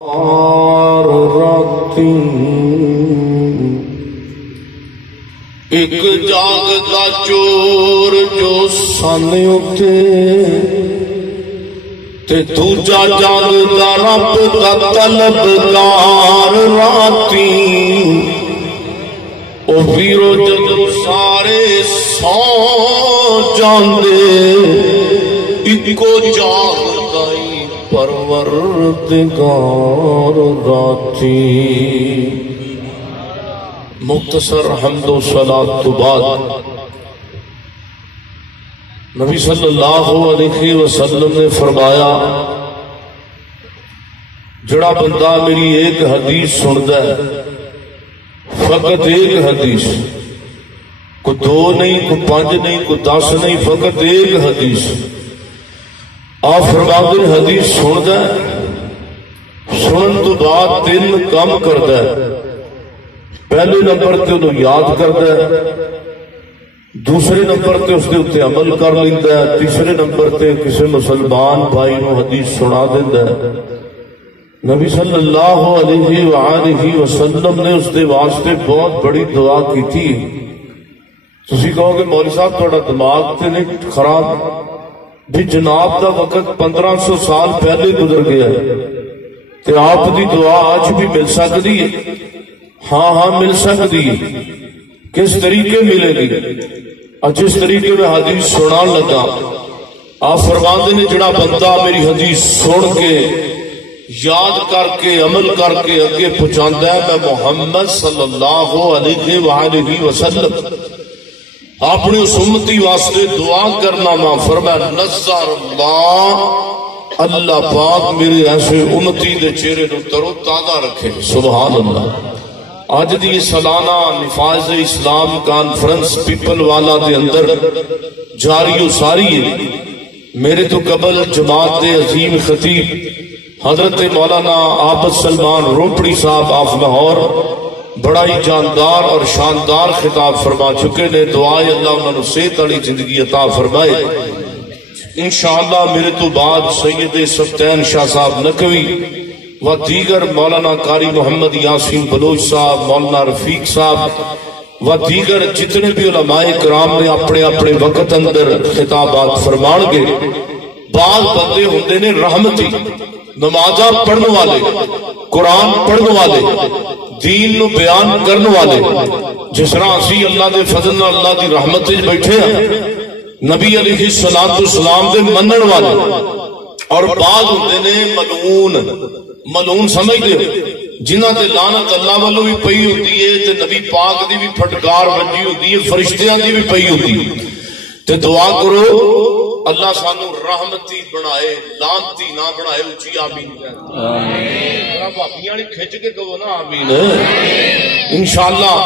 راتی ایک جاگدا چور جو سانے اٹھے تے دوجا جاگدا رب دا طلبگار راتی او ویرو جدو سارے سو جاندے اکو جاگدا پروردگار راتی۔ مختصر حمد و صلاۃ تو بعد نبی صلی اللہ علیہ وسلم نے فرمایا جڑا بندہ میری ایک حدیث سندا ہے، فقط ایک حدیث، کوئی دو نہیں، کوئی پانچ نہیں، کوئی 10 نہیں، فقط ایک حدیث، آپ فرماتے ہیں حدیث سندا ہے، سنن تو بعد 3 کام کردا ہے۔ پہلے نمبر تے انہوں یاد کردا ہے، دوسرے نمبر تے اس دے اوتے عمل کر لیندا ہے، تیسرے نمبر تے کسی مسلمان بھائی نو حدیث سنا دیندا ہے۔ نبی صلی اللہ علیہ وآلہ وسلم نے اس دے واسطے بہت بڑی دعا کی تھی۔ تسی کہو کہ مولوی صاحب تھوڑا دماغ تے نہیں خراب؟ بھی جناب دا وقت 1500 سال پہلے گزر گیا ہے تے آپ دی دعا آج بھی مل سکتی ہے؟ ہاں ہاں مل سکتی ہے۔ کس طریقے ملے گی؟ جس طریقے میں حدیث سنا لگا، آپ فرماتے نے جڑا بندہ میری حدیث سن کے یاد کر کے عمل کر کے اگے پہنچاندا ہے، میں محمد صلی اللہ علیہ وآلہ وسلم اپنی اس امتی واسطے دعا کرنا ماں فرمایا نظر اللہ پاک میرے ایسے امتی دے چہرے نو ترو تازہ رکھے۔ سبحان اللہ۔ آج دی سالانہ نفاذ اسلام کانفرنس پیپل والا دے اندر جاری و ساری ہے۔ میرے تو قبل جماعت دے عظیم خطیب حضرت مولانا عابد سلمان روپڑی صاحب آف لاہور بڑا ہی جاندار اور شاندار خطاب فرما چکے نے۔ دعائے اللہ انہوں نے صحت والی زندگی عطا فرمائے۔ انشاءاللہ میرے تو بعد سید سبتین شاہ صاحب نقوی و دیگر مولانا قاری محمد یاسین بلوچ صاحب، مولانا رفیق صاحب و دیگر جتنے بھی علماء کرام نے اپنے اپنے وقت اندر خطابات فرمان گے۔ بعض بندے ہوندے نے رحمتی، نمازاں پڑھنے والے، قرآن پڑھنے والے، دین نو بیان کرنے والے، جس طرح اسی اللہ دے فضل نال اللہ دی رحمت وچ بیٹھے ہیں، نبی علیہ السلام دے منن والے، اور بعض ہوندے نے ملعون سمجھ دے جنہاں تے لعنت اللہ والوں بھی پئی ہوندی ہے تے نبی پاک دی بھی پھٹکار بجی ہوندی ہے، فرشتیاں دی بھی پئی ہوندی ہے۔ تے دعا کرو اللہ سانو رحمتی بنائے، لعنتی نہ بنائے۔ اچھی آمین آمین۔ بھابیاں نے کھچ کے کہو نا آمین۔ انشاءاللہ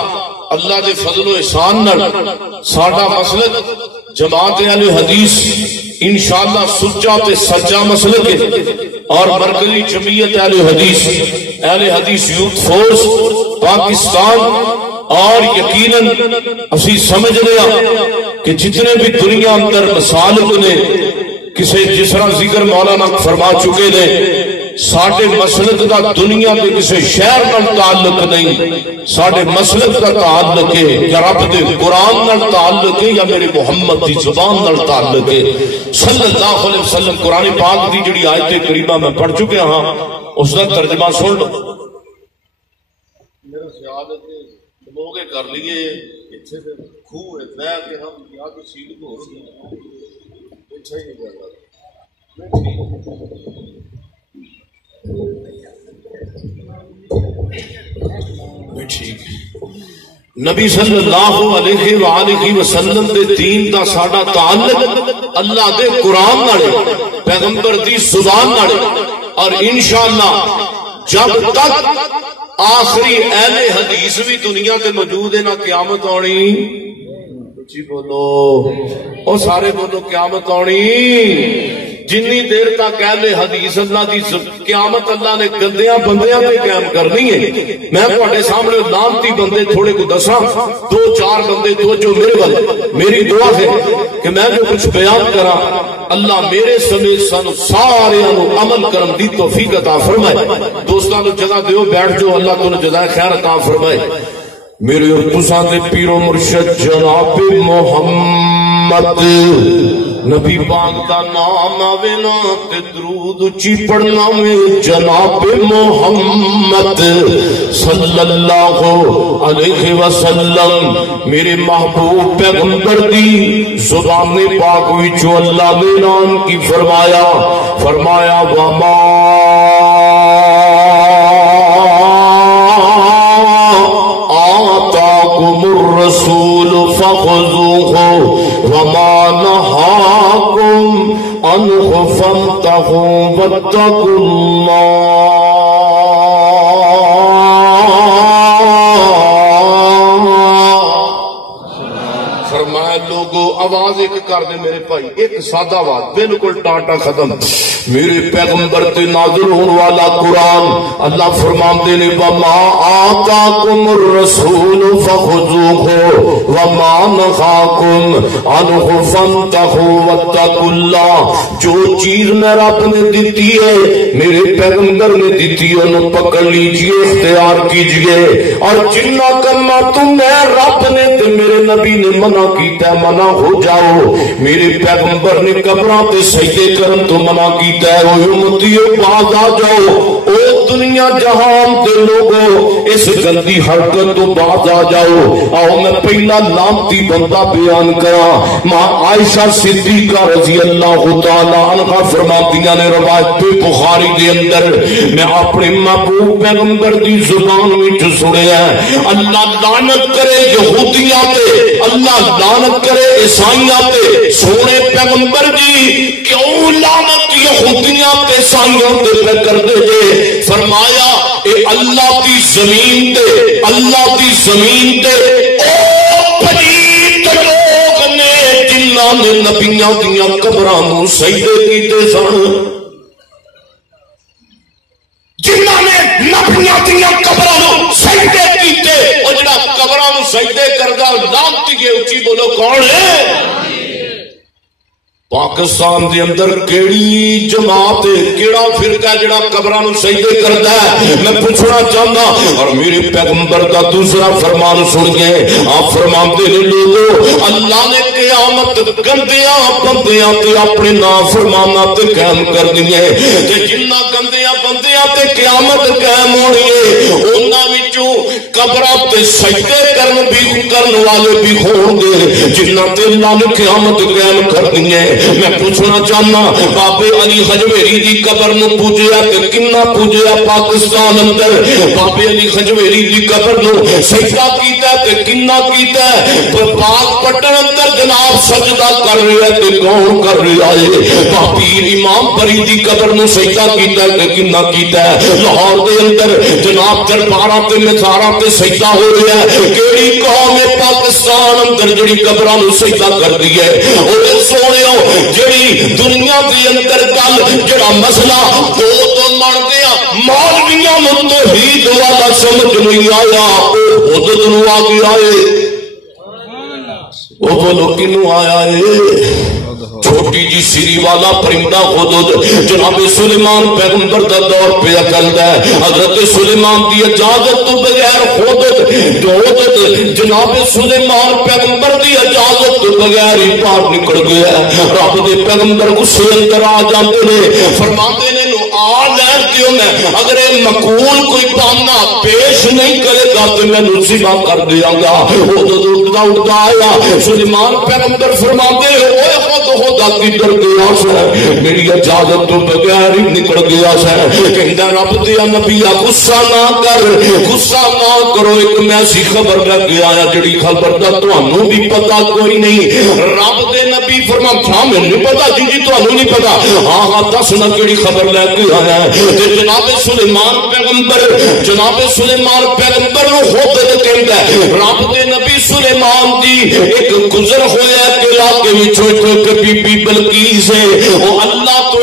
اللہ دے فضل و احسان نال ساڈا مسلک جماعت اہل حدیث انشاءاللہ سچا تے سچا مسلک ہے، اور مرکزی جمعیت اہل حدیث یوتھ فورس پاکستان، اور یقیناً اسی سمجھ لیا کہ جتنے بھی دنیا اندر مسالک نے کسے جس طرح ذکر مولانا فرما چکے نے، ساڈے مسلک دا دنیا کے کسی شہر نال تعلق نہیں، ساڈے مسلک دا تعلق ہے یا رب دے قرآن نال تعلق ہے یا میرے محمد دی زبان نال تعلق ہے صلی اللہ علیہ وسلم۔ قرآن پاک دی جڑی آیت کریمہ میں پڑھ چکے ہاں، اس کا ترجمہ سن لو۔ میرا خیال ہے کہ لوگ کر لیے اتنے خوہ ہے بہ کے ہم یا تو سیٹ کو ہو رہی ہے اچھا ہی نہیں کر رہا۔ ٹھیک نبی صلی اللہ علیہ وآلہ وسلم دے دین دا ساڈا تعلق اللہ دے قرآن نال، پیغمبر دی زبان نال، اور انشاءاللہ جب تک آخری اہل حدیث بھی دنیا تے موجود ہے نہ قیامت آنی۔ جی بولو او سارے بولو قیامت آنی۔ جنی دیر تک اہل حدیث اللہ دی قیامت اللہ نے گندیاں بندیاں تے قائم کرنی ہے۔ میں تہاڈے سامنے لعنتی بندے تھوڑے کو دساں، 2-4 بندے تو جو میرے وال میری دعا ہے کہ میں جو کچھ بیان کرا اللہ میرے سمیت سانو سارے عمل کرن دی توفیق عطا فرمائے. دوستاں نو جگہ دیو بیٹھ جو اللہ تو جزائے خیر عطا فرمائے. میرے اور تساں دے پیر و مرشد جناب محمد نبی پاک دا نام آوے نا تے درود اچھی پڑھنا میں جناب محمد صلی اللہ علیہ وسلم میرے محبوب پیغمبر دی زبان پاک وچوں اللہ نے نام کی فرمایا وما آتاکم الرسول فخذوه وما نهاكم عنه فانتهوا واتقوا الله. فرمایا لوگو آواز ایک کر دے میرے بھائی، ایک سادہ آواز بالکل ٹاٹا ختم. میرے پیغمبر تے نازل ہونے والا قرآن اللہ فرماندے نے وما آتاکم الرسول فخذوه وما نهاکم عنہ فانتہوا واتقوا اللہ. جو چیز میں رب نے دیتی ہے میرے پیغمبر نے دیتی ہے انہوں پکڑ لیجئے، اختیار کیجئے، اور جنہ کرنا تمہیں رب نے تے میرے نبی نے منع کیتا ہے منع ہو جاؤ. میرے پیغمبر نے قبراں تے سجدے کرن تو منع کیتا ہے، وہ امتیو باز آ جاؤ، او دنیا جہان دے لوگوں اس گندی حرکت تو باز آ جاؤ. آؤ میں پہلا لامتی بندہ بیان کرا. ماں عائشہ صدیقہ رضی اللہ تعالی عنہ فرماتیاں نے روایت بخاری دے اندر میں اپنے محبوب پیغمبر دی زبان وچ سنیا ہے اللہ لعنت کرے یہودیاں تے، اللہ لعنت کرے عیسائیاں تے. سونے پیغمبر جی کیوں لعنت یہودیاں تے عیسائیاں تے کر دے جے؟ فرمایا اے اللہ دی زمین تے، اللہ دی زمین تے او پلیت لوگ نے جنہاں نے نبیاں دیاں قبراں نوں سجدے کیتے سن، جنہاں نے نبیاں دیاں قبراں نوں سجدے کیتے. او جڑا قبراں نوں سجدے کردا لعنتی ہے، اچھی بولو کون ہے؟ پاکستان دے اندر کیڑی جماعت کیڑا فرقہ جڑا قبراں نوں سجدے کردا ہے؟ میں پوچھنا چاہنا. اور میرے پیغمبر کا دوسرا فرمان سنیے، آپ فرماتے ہیں لوگوں اللہ نے قیامت گندیاں بندیاں تے اپنے نافرماناں تے قائم کر دیے، تے جنہ گندیاں بندیاں تے قیامت قائم ہونی ہے انہاں وچوں قبراں تے سجدے کرن والے بھی ہون گے جنہ تے اللہ نے قیامت قائم کر دیے. میں پوچھنا چاہنا بابے علی حجویری دی قبر نو پوجیا تے کنا پوجیا پاکستان اندر؟ بابے علی حجویری دی قبر نو سجدہ کیتا تے کنا کیتا ہے؟ پاک پٹن اندر جناب سجدہ کر رہا ہے تے کون کر رہا ہے؟ پیر امام پری دی قبر نو سجدہ کیتا تے کنا کیتا ہے؟ لاہور دے اندر جناب درباراں تے مزاراں تے سجدہ ہو رہا ہے. کیڑی قوم ہے پاکستان اندر جڑی قبراں نو سجدہ کر دی ہے؟ او سونےو جڑی دنیا کے اندر گل جڑا مسئلہ دو تو من گیا مولویاں نوں توحید والا سمجھ نہیں آیا، او خود نوں آ کے آئے. او بولو کنوں آیا ہے؟ چھوٹی جی سری والا پرندہ خود جناب سلیمان پیغمبر دا دور پہ کرتا ہے. حضرت سلیمان دی اجازت تو بغیر خود جناب سلیمان پیغمبر دی اجازت تو بغیر ہی باہر نکل گیا. رب دے پیغمبر غصے اندر آ جاتے نے، فرماتے نے نو آ لین دیو، میں اگر یہ مقول کوئی بہانہ پیش نہیں کرے گا تو میں نو ذبح کر دیاں گا. اٹھتا اٹھتا آیا سلیمان پیغمبر فرماتے ہوئے خود کی ڈر گیا سے میری اجازت تو بغیر ہی نکل گیا سے. کہندا رب دیا نبیا غصہ نہ کر، غصہ نہ کرو، ایک میں ایسی خبر لے کے آیا جڑی خبر دا تانوں بھی پتہ کوئی نہیں. رب دے نبی فرمایا مینوں نہیں پتا. جی جی تانوں نہیں پتا؟ ہاں ہاں دس نہ کیڑی خبر لے کے آیا ہے؟ تے جناب سلیمان پیغمبر نو خود کہندا ہے رب دے نبی سلیمان دی ایک گزر ہویا کہ علاقے وچوں ایک بی بی بلقیس ہے وہ اللہ تو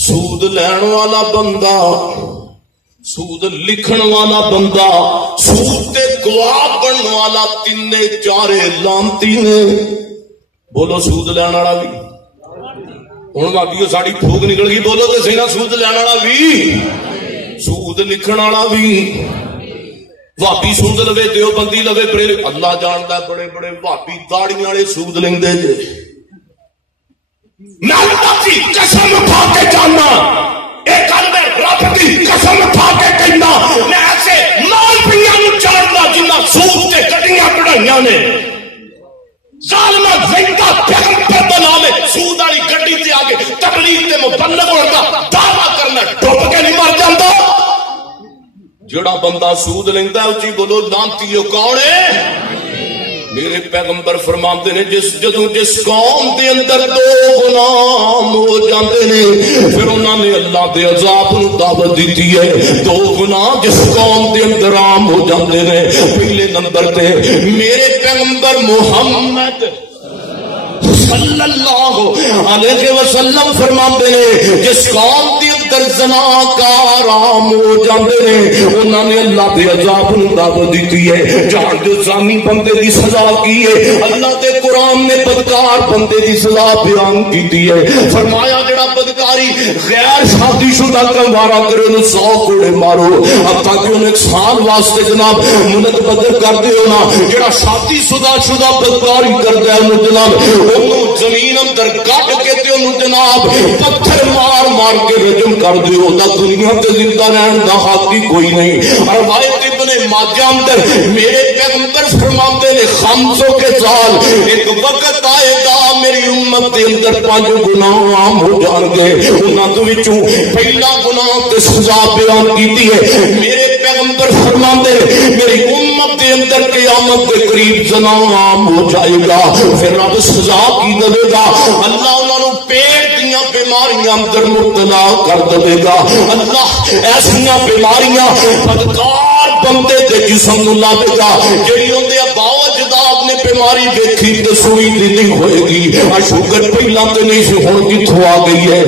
سود لین والا بندہ، سود لکھن والا بندہ، سود تے گواہ بنن والا، تین چارے لانتی نے۔ بولو سود لین والا بھی، ہوں بھابیو ساری پھوک نکل گئی، بولو تو صحیح نا، سود لین والا بھی، سود لکھن والا بھی۔ بھابی سود لوے، دیوبندی لوے، بڑے اللہ جانتا بڑے بڑے بھابی داڑیاں والے سود لیندے جے۔ میں اللہ کی قسم اٹھا کے جانا، ایک میں رب کی قسم اٹھا کے کہنا، میں ایسے مال پیاں نوں جاندا جنہ سود تے گڈیاں کڑھائیاں نے۔ ظالمہ زندہ پیغمبر دا نام ہے، سود والی گڈی تے آگے تبلیغ تے مبلغ ہونے دا دعویٰ کرنا، ڈوب کے نہیں مر جاندا۔ جڑا بندہ سود لیندا ہے اچھی بولو لانتیو کون ہے؟ میرے پیغمبر فرماتے نے جس قوم دے اندر دو غلام ہو جاندے نے پھر انہوں نے اللہ دے عذاب نو دعوت دیتی ہے۔ دو گناہ جس قوم دے اندر عام ہو جاندے نے، پہلے نمبر تے میرے پیغمبر محمد صلی اللہ علیہ وسلم فرماتے ہیں جس قوم دے اندر زناکار عام ہو جاندے نے انہوں نے اللہ دے عذاب نو دعوت دیتی ہے۔ جہاں جو زانی بندے دی سزا کی ہے، اللہ دے قرآن نے بدکار بندے دی سزا بیان کی ہے۔ فرمایا جڑا بدکاری غیر شادی شدہ کنوارا کرے انہوں 100 کوڑے مارو، اب تاکہ انہیں 1 سال واسطے جناب منت بدل کر دے ہونا۔ جڑا شادی شدہ بدکاری کر دے انہوں جناب زمین اندر کٹ کے تے انہوں جناب پتھر مار مار کے رجم کر دیو، دا دنیا تے زندہ رہن دا حق ہی کوئی نہیں۔ روایت ابن ماجہ اندر میرے پیغمبر فرماتے نے 500 کے سال ایک وقت آئے گا میری امت دے اندر 5 گناہ عام ہو جان گے، انہاں دے وچوں پہلا گناہ تے سزا بیان کیتی ہے۔ میرے پیغمبر فرماتے نے میری امت دے اندر قیامت کے قریب زنا عام ہو جائے گا، پھر رب سزا کی دے گا، اللہ انہوں پیٹ دیاں بیماریاں اندر مبتلا کر دے گا۔ اللہ ایسیاں بیماریاں بدکار بندے دے جسم نو لا دے گا جڑی اون دے اباؤ اجداد نے بیماری دیکھی تے سوئی دی نہیں ہوئے گی۔ شوگر پہلا تے نہیں سی ہن کتھوں آ گئی ہے،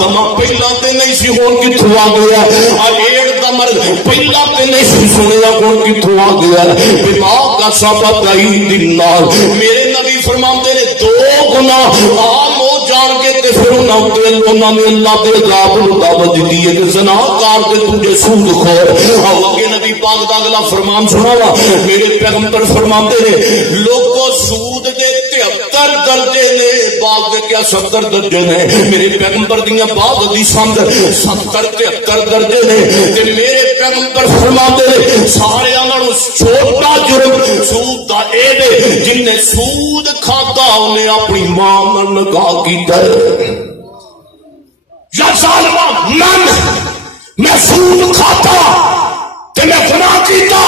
دما پہلا تے نہیں سی ہن کتھوں آ گیا ہے، ایڈ دا مرض پہلا تے نہیں سی سنیا ہن کتھوں آ گیا ہے۔ دماغ کا سبب اللہ میرے نبی فرماتے نے 2 گناہ عام ہو جان کے تے پھر انہوں نے اللہ دے عذاب نو دعوت دیتی ہے کہ زناکار تے تجھے سود خور۔ آگے نبی پاک دا اگلا فرمان سناوا، میرے پیغمبر فرماتے نے لوگوں سود دے 73 درجے نے، بعض دے کیا 70 درجے نے، میرے پیغمبر دیاں بعض حدیثاں اندر 70-73 درجے نے، تے میرے پیغمبر فرماتے نے سارے انہاں چھوٹا جرم سود دا اے دے جن نے سود کھاتا انہیں اپنی ماں نال نکاح کیتا ہے۔ یا ظالمہ میں سود کھاتا تے میں گناہ کیتا،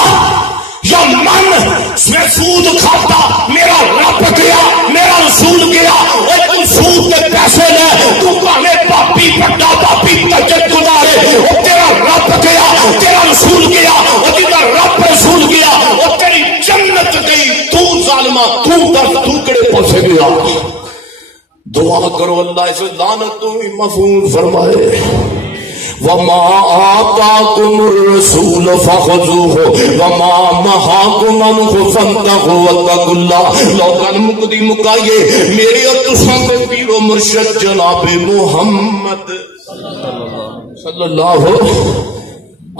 یا میں سود کھاتا میرا رب گیا میرا رسول گیا، اور تم سود کے پیسے لے تو کہنے باپی بڑا باپی تجد گزارے، اور تیرا رب گیا تیرا رسول گیا، اور تیرا رب رسول گیا، اور تیری جنت گئی، تو ظالمہ تو کڑے پہنچے گیا۔ دعا کرو اللہ اس لعنت تو محفوظ فرمائے۔ وما آتاكم الرسول فخذوه وما نهاكم عنه فانتهوا واتقوا الله۔ لوکاں مکدی مکائیے میرے اور تساں دے پیر و مرشد جناب محمد صلی اللہ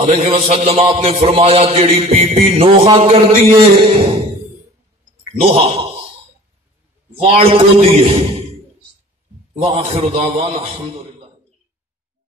علیہ وسلم آپ نے فرمایا جیڑی بی بی نوحہ کر دیے، نوحہ واڑ کو دیے، وآخر دعوانا الحمدللہ۔